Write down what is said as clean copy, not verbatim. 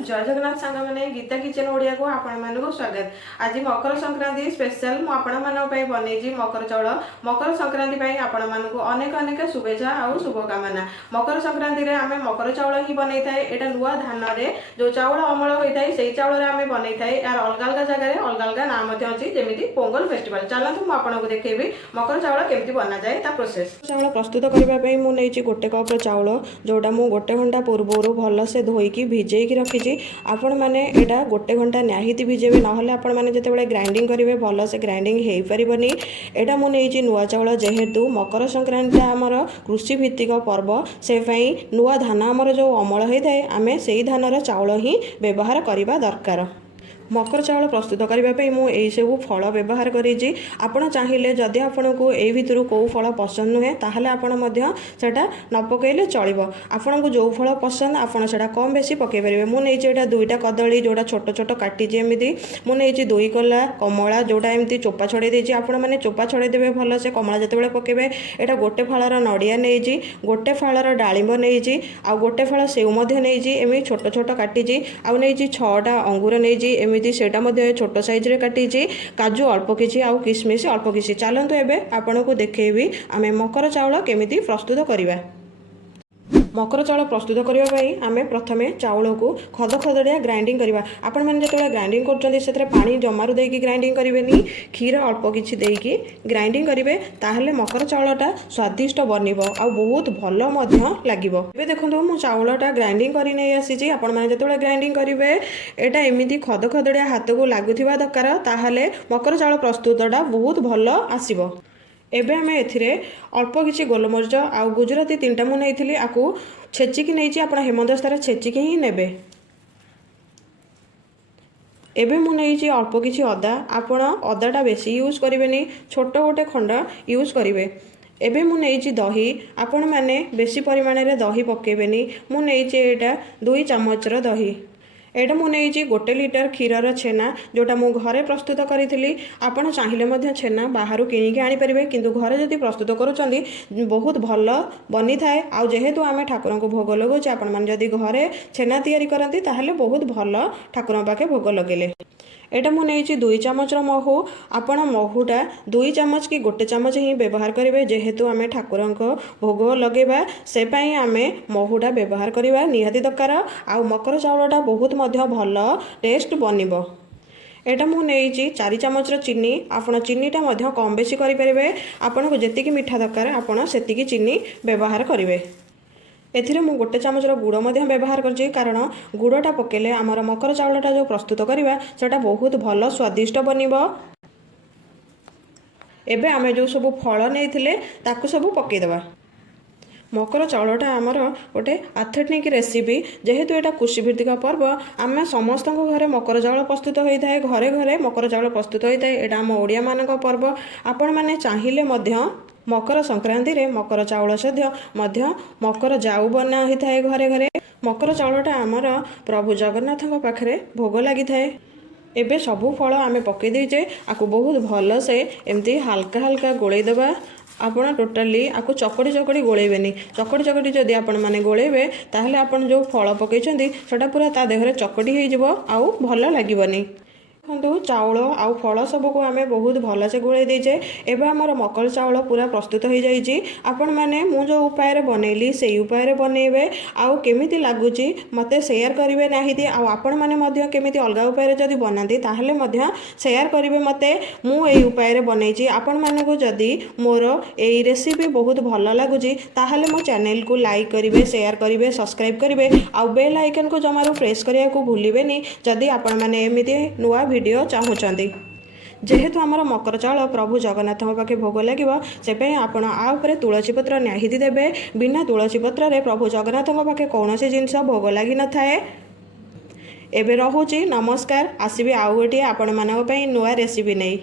जय जगन्नाथ सांग मैंने गीता किचन ओडिया को आपण स्वागत। आज मकर संक्रांति स्पेशल मुझे बनई मकर चाउल। मकर संक्रांति आपण मानक अनेक अनेक शुभेच्छा और शुभकामना। मकर संक्रांति रे आमे मकर चाउल ही बनई थाए। एटा नुआ धान रे जो चाउल अमल होता है से चाउल आम बनई थाए। यार अलग अलग जगह अलग अलग नाम अच्छी जमी पोंगल फेस्टिवल। चलतु मुझे देखी मकर चाउल केमती बना जाए प्रोसेस। चाउल प्रस्तुत करने मुझे गोटे कप चाउल जोटा मुझे गोटे घंटा पूर्व भलसे धोईकी भिजेकी रखी। आपण मैंने यहाँ गोटे घंटा निहाती भिजेबे ना आपण मैंने जिते ग्राइंडिंग करेंगे भलसे ग्राइंडिंग हो पारनी। यहाँ मुझे नुआ चाउल जेहेतु मकर संक्रांति आमर कृषि भित्तिक पर्व से नुआ धान आमर जो अमल होता है आम से धानर चाउल ही व्यवहार करने दरकार। मकर चाउल प्रस्तुत करने मुझे सब फल व्यवहार करी। आपण चाहिए जदि आपन को यही भितर कौ फल पसंद नुहे ताहले आपण सेटा न पकईले चलो। आपन को जो फल पसंद आपन सेटा कम बेसी पकई पारे। मुझे दुईटा कदली जोड़ा छोट छोट काटी एमती मुझे दुई कला कमला जोड़ा एमती चोपा छड़े देती। आपण मैंने चोपा छड़े देवे भल से कमला जिते पकेबे। यहाँ गोटे फालर नड़िया नहीं गोटे फालर डालिंब नहीं आ गोटे फाल सेव नहीं एमती छोट छोट काटी आउ नहीं 6टा अंगूर नहीं से छोट साइज रे काटी काजू अल्प किसी आउ किशमिश अल्प किसी। चलतु एवं आपन को देखेबी आम मकर चाउल केमिति प्रस्तुत करवा। मकर चाउल प्रस्तुत करने आम प्रथम चाउल को खद खदड़िया ग्राइंडिंग करवा। आपण मैंने जो ग्राइंडिंग कर पानी जमारू देकी ग्राइंडिंग करेंगे क्षीर अल्प किसी देकी ग्राइंडिंग करेंगे ताहले मकर चाउलटा स्वादिष्ट बनब आ बहुत भल लगे। देखो मु चाउलटा ग्राइंडिंग कर नहीं आसी। आपण मैंने जो ग्राइंडिंग करेंगे यहाँ एमती खद खदड़िया हाथ को लगुवा दरकार ताहले मकर चाउल प्रस्तुतटा बहुत भल आसब। एबे आम एथिरे अल्प किसी गोलमरिच आउ गुजराती 3टा मु नहीं आपको छेचिकी नहीं आप हेमदस्तार छेचिकी ही नेबे। एबे मु नहीं अल्प किसी अदा आपण अदाटा बेसी यूज करेंगे छोट गोटे खंड यूज करेंगे। एबे मु नहीं दही आपण मैंने बेसी परिमाण में दही पकेबेनी। मु नहीं यहाँ 2 चामचर दही। एटा मु नहीं गोटे लीटर क्षीरर छेना जोटा मु घरे प्रस्तुत करी। आपण चाहिए छेना बाहर किणिकी आनीपारे किंतु घरे जदि प्रस्तुत करुँच बहुत भल बनी थाए। आ जेहेतु आम ठाकुर को भोग लगौचे आपण मैंने जदि घरे छेना तैयारी करती ताहले बहुत भल ठाकुर पाखे भोग लगेले। एटा मु नहीं 2 चामचर महू आपण महूटा 2 चामच कि गोटे चामच ही व्यवहार करेंगे जेहेतु आम ठाकुर को भोग लगेबा से आम महूटा व्यवहार करवा निहाती दरकार। आउ मकर चाउलटा बहुत भल टेस्ट बनब। एटा मु नहीं 4 चामचर चीनी आपण चीनीटा कम बेसी करेंगे। आपन को जेतिकी मीठा दरकार आपण सेतिकी चीनी व्यवहार करेंगे। एथिरे मु गोटे चामचर गुड़ व्यवहार कर कारण गुड़टा पकेले आमर मकर चाउलटा जो प्रस्तुत करवा सेटा बहुत भल स्वादिष्ट बनब। एबे आमे जो सब फल नहीं ताकू सब पकईदेवा। मकर चाउलटा आमर गोटे आथेनिक रेसिपी जेहेतु यहाँ कृषि भित्तिक पर्व आम समस्त घरे मकर चाउल प्रस्तुत होता है। घरे घरे मकर चाउल प्रस्तुत होता है। यहाँ आम ओडिया मानक पर्व। आपण मैंने चाहिए मकर संक्रांति रे मकर चाउल सद्य मकर जाऊ बना होता है घरे घरे। मकर चाउलटा आमर प्रभु जगन्नाथ पाखे भोग लगी थाए। एबे सबू फल आम पकई देचे आपको बहुत भल से एमती हल्का हल्का गोलैदेवा। आपड़ टोटाली आपको चकड़ी चकड़ी गोलेबेनी। चकड़ी चकड़ी जदि आपण मैंने गोलेबे ताहले आपण जो फल पकईचंदी सेटा पूरा ता देहरे चकड़ी हो आउ भल लगनी। देखो चाउल आउ फल सबको आम बहुत भल से गोले देचे। एवं आमर मकर चाउल पूरा प्रस्तुत हो जाइए। आपण मैंने मु जो उपाय बनैली से उपाय बनइबे आउ केमिति लागुची मते शेयर करेंगे नाहिति। आपण मैंने केमिति अलग उपाय जदि बनाती ताहले मध्य शेयर करेंगे मते मु एई उपाय बनैची। आपण मानकु जदि मोर एई रेसिपी बहुत भल लगुची ताहले मो चैनल को लाइक करेंगे शेयर करेंगे सब्सक्राइब करेंगे आउ बेल आइकन को जमारू प्रेस करिया को भूलिबेनी जदि आपण मैंने एमिति नुआ वीडियो चाहूँगी। जेहेतु आमर मकर चाउल प्रभु जगन्नाथ पाखे भोग लगे से आपण आउे तुलसी पत्र निहाती देवे। बिना तुलसी पत्र प्रभु जगन्नाथ पाखे कौन जिनस भोग लगी न थाए। एबे रहुची नमस्कार। आसबि आउ गोटे आपण मानक नुआ रेसिपी नहीं।